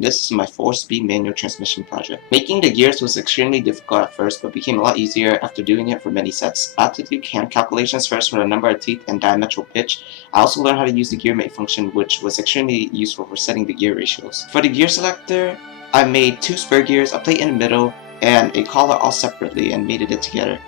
and this is my 4-speed manual transmission project. Making the gears was extremely difficult at first, but became a lot easier after doing it for many sets. I had to do hand calculations first for the number of teeth and diametral pitch. I also learned how to use the gear mate function, which was extremely useful for setting the gear ratios. For the gear selector, I made 2 spur gears, a plate in the middle, and a collar all separately and mated it together.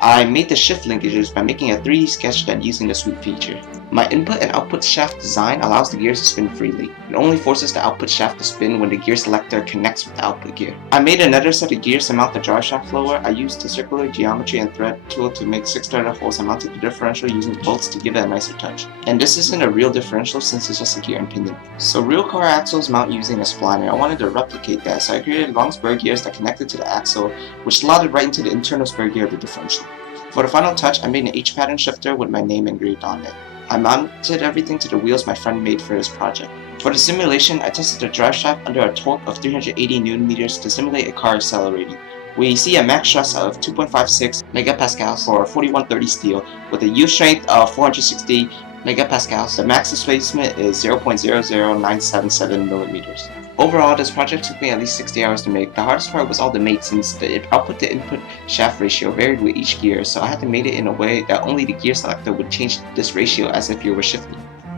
I made the shift linkages by making a 3D sketch then using the sweep feature. My input and output shaft design allows the gears to spin freely. It only forces the output shaft to spin when the gear selector connects with the output gear. I made another set of gears to mount the drive shaft lower. I used the circular geometry and thread tool to make 6 threaded holes and mounted the differential using bolts to give it a nicer touch. And this isn't a real differential since it's just a gear and pinion. So real car axles mount using a spliner. I wanted to replicate that, so I created long spur gears that connected to the axle, which slotted right into the internal spur gear of the differential. For the final touch, I made an H-pattern shifter with my name engraved on it. I mounted everything to the wheels my friend made for this project. For the simulation, I tested the drive shaft under a torque of 380 Nm to simulate a car accelerating. We see a max stress of 2.56 megapascals for 4130 steel with a yield strength of 460 megapascals. The max displacement is 0.00977 millimeters. Overall, this project took me at least 60 hours to make. The hardest part was all the mate since the output to input shaft ratio varied with each gear, so I had to mate it in a way that only the gear selector would change this ratio as if you were shifting.